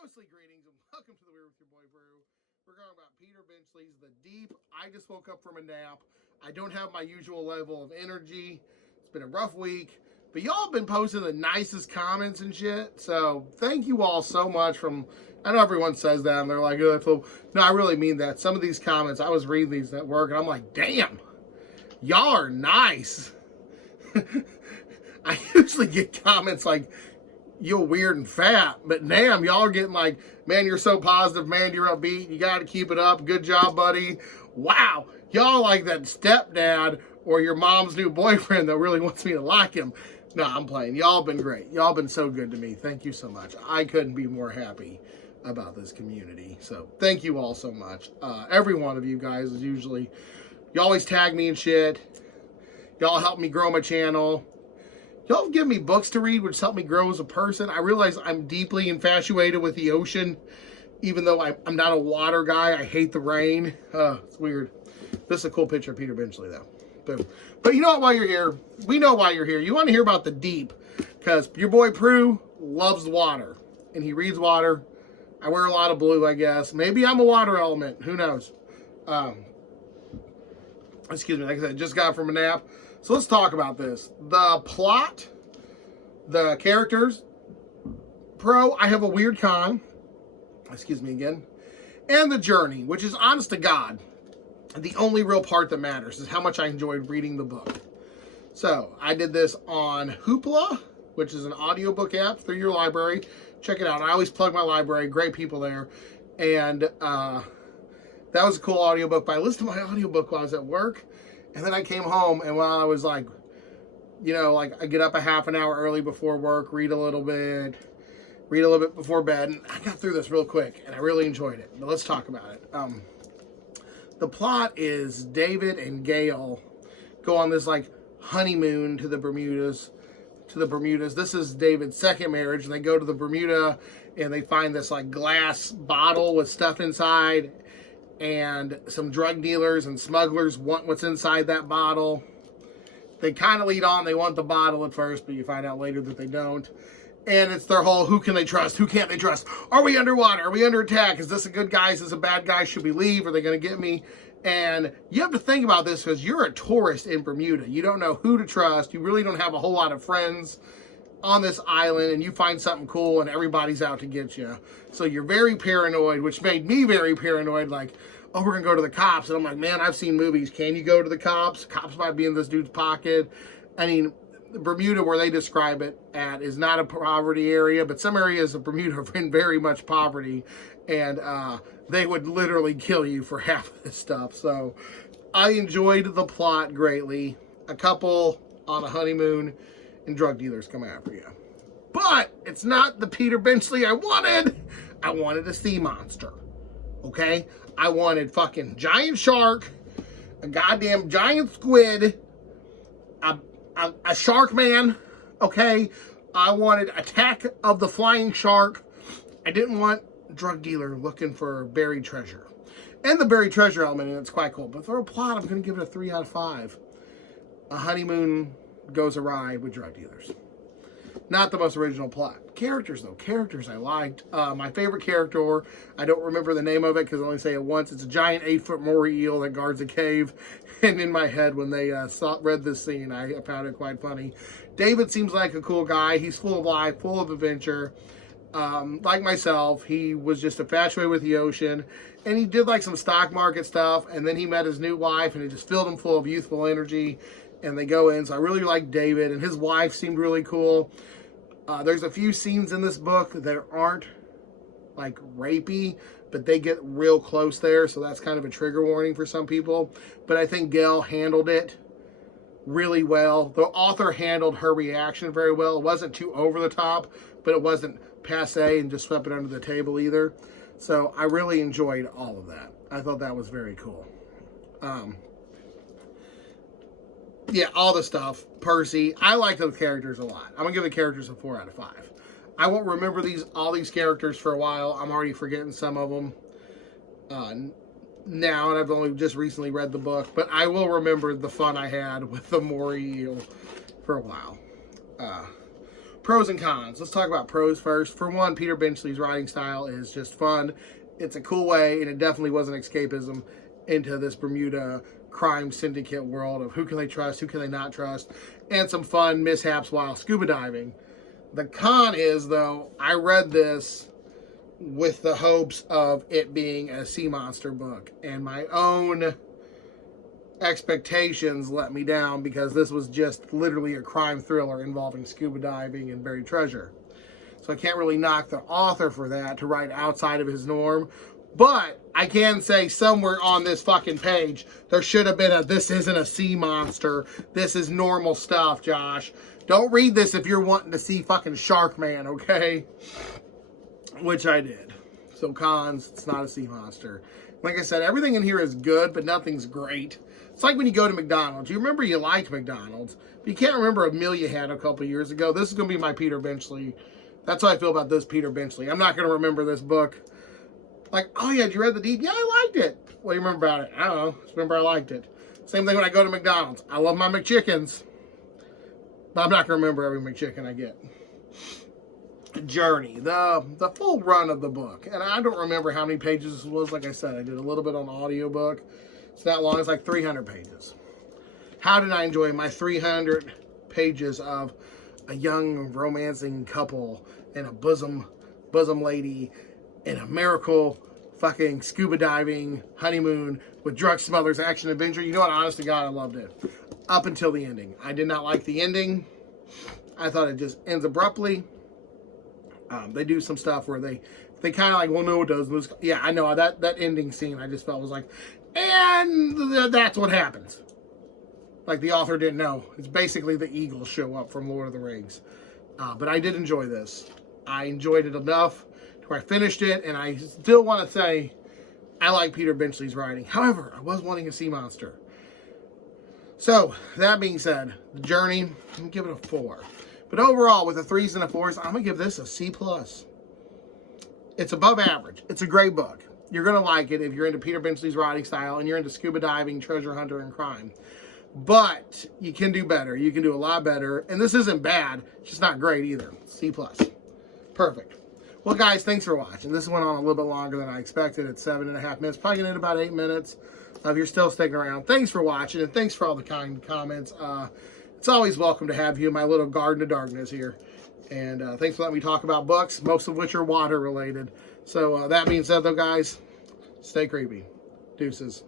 Ghostly greetings and welcome to the Weird with your boy Brew. We're going about Peter Benchley's The Deep. I just woke up from a nap. I don't have my usual level of energy. It's been a rough week, but y'all have been posting the nicest comments and shit. So thank you all so much. I know everyone says that and they're like, oh, so, no, I really mean that. Some of these comments, I was reading these at work and I'm like, damn, y'all are nice. I usually get comments like, you're weird and fat, but damn, y'all are getting like, man, you're so positive, man, you're upbeat, you got to keep it up, good job, buddy. Wow, y'all like that stepdad or your mom's new boyfriend that really wants me to like him. No, I'm playing. Y'all been great. Y'all been so good to me. Thank you so much. I couldn't be more happy about this community. So thank you all so much. Every one of you guys is usually, you always tag me and shit. Y'all help me grow my channel. Y'all have given me books to read, which helped me grow as a person. I realize I'm deeply infatuated with the ocean, even though I'm not a water guy. I hate the rain. It's weird. This is a cool picture of Peter Benchley, though. Boom. But you know what, while you're here, we know why you're here. You want to hear about the deep, because your boy Prue loves water, and he reads water. I wear a lot of blue, I guess. Maybe I'm a water element. Who knows? Excuse me. Like I said, just got from a nap. So let's talk about this. The plot, the characters, I have a weird con, excuse me again, and the journey, which is honest to God, the only real part that matters is how much I enjoyed reading the book. So I did this on Hoopla, which is an audiobook app through your library. Check it out. I always plug my library, great people there. And that was a cool audiobook, but I listened to my audiobook while I was at work. And then I came home, and while I was like, you know, like I get up a half an hour early before work, read a little bit before bed, and I got through this real quick, and I really enjoyed it. But let's talk about it. The plot is David and Gail go on this like honeymoon to the Bermudas. This is David's second marriage, and they go to the Bermuda, and they find this like glass bottle with stuff inside. And some drug dealers and smugglers want what's inside that bottle. They kind of lead on. They want the bottle at first, but you find out later that they don't. And it's their whole, who can they trust? Who can't they trust? Are we underwater? Are we under attack? Is this a good guy? Is this a bad guy? Should we leave? Are they going to get me? And you have to think about this because you're a tourist in Bermuda. You don't know who to trust. You really don't have a whole lot of friends on this island, and you find something cool and everybody's out to get you. So you're very paranoid, which made me very paranoid, like, oh, we're gonna go to the cops. And I'm like, man, I've seen movies. Can you go to the cops? Cops might be in this dude's pocket. I mean, Bermuda, where they describe it at, is not a poverty area, but some areas of Bermuda are in very much poverty, and they would literally kill you for half of this stuff. So I enjoyed the plot greatly. A couple on a honeymoon, and drug dealers come after you. But it's not the Peter Benchley I wanted. I wanted a sea monster. Okay? I wanted fucking giant shark, a goddamn giant squid, a shark man. Okay? I wanted Attack of the Flying Shark. I didn't want drug dealer looking for buried treasure. And the buried treasure element, and it's quite cool. But for a plot, I'm going to give it a 3 out of 5. A honeymoon goes awry with drug dealers. Not the most original plot. Characters, though. Characters I liked. My favorite character, I don't remember the name of it because I only say it once. It's a giant 8-foot moray eel that guards a cave. And in my head, when they read this scene, I found it quite funny. David seems like a cool guy. He's full of life, full of adventure. Like myself, he was just infatuated with the ocean. And he did like some stock market stuff. And then he met his new wife, and it just filled him full of youthful energy. And they go in, so I really like David, and his wife seemed really cool. There's a few scenes in this book that aren't like rapey, but they get real close there, so that's kind of a trigger warning for some people. But I think Gail handled it really well. The author handled her reaction very well. It wasn't too over the top, but it wasn't passe and just swept it under the table either. So I really enjoyed all of that. I thought that was very cool. Yeah, all the stuff. Percy. I like those characters a lot. I'm going to give the characters a 4 out of 5. I won't remember all these characters for a while. I'm already forgetting some of them now, and I've only just recently read the book. But I will remember the fun I had with the moray eel for a while. Pros and cons. Let's talk about pros first. For one, Peter Benchley's writing style is just fun. It's a cool way, and it definitely was an escapism into this Bermuda crime syndicate world of who can they trust, who can they not trust, and some fun mishaps while scuba diving. The con is, though, I read this with the hopes of it being a sea monster book, and my own expectations let me down because this was just literally a crime thriller involving scuba diving and buried treasure. So I can't really knock the author for that, to write outside of his norm. But I can say somewhere on this fucking page, there should have been a, this isn't a sea monster. This is normal stuff, Josh. Don't read this if you're wanting to see fucking Shark Man, okay? Which I did. So cons, it's not a sea monster. Like I said, everything in here is good, but nothing's great. It's like when you go to McDonald's. You remember you like McDonald's, but you can't remember a meal you had a couple years ago. This is going to be my Peter Benchley. That's how I feel about this Peter Benchley. I'm not going to remember this book. Like, oh yeah, did you read the deep? Yeah, I liked it. What do you remember about it? I don't know. Just remember I liked it. Same thing when I go to McDonald's. I love my McChickens, but I'm not going to remember every McChicken I get. Journey, the full run of the book. And I don't remember how many pages this was. Like I said, I did a little bit on the audiobook. It's not long. It's like 300 pages. How did I enjoy my 300 pages of a young romancing couple and a bosom lady and a miracle fucking scuba diving honeymoon with drug smugglers action adventure? You know what? Honest to God, I loved it. Up until the ending. I did not like the ending. I thought it just ends abruptly. They do some stuff where they kind of like, well, no, it doesn't. Yeah, I know. That ending scene I just felt was like, and that's what happens. Like the author didn't know. It's basically the Eagles show up from Lord of the Rings. But I did enjoy this. I enjoyed it enough to where I finished it, and I still want to say I like Peter Benchley's writing. However, I was wanting a sea monster. So, that being said, The Journey, I'm going to give it a 4. But overall, with the 3s and a 4s, I'm going to give this a C+. It's above average. It's a great book. You're going to like it if you're into Peter Benchley's writing style and you're into scuba diving, treasure hunter, and crime. But you can do better. You can do a lot better. And this isn't bad. It's just not great either. C+. Perfect. Well, guys, thanks for watching. This went on a little bit longer than I expected. It's 7.5 minutes. Probably going to hit about 8 minutes. If you're still sticking around, thanks for watching. And thanks for all the kind comments. It's always welcome to have you in my little garden of darkness here. And thanks for letting me talk about books, most of which are water related. So that being said, though, guys, stay creepy. Deuces.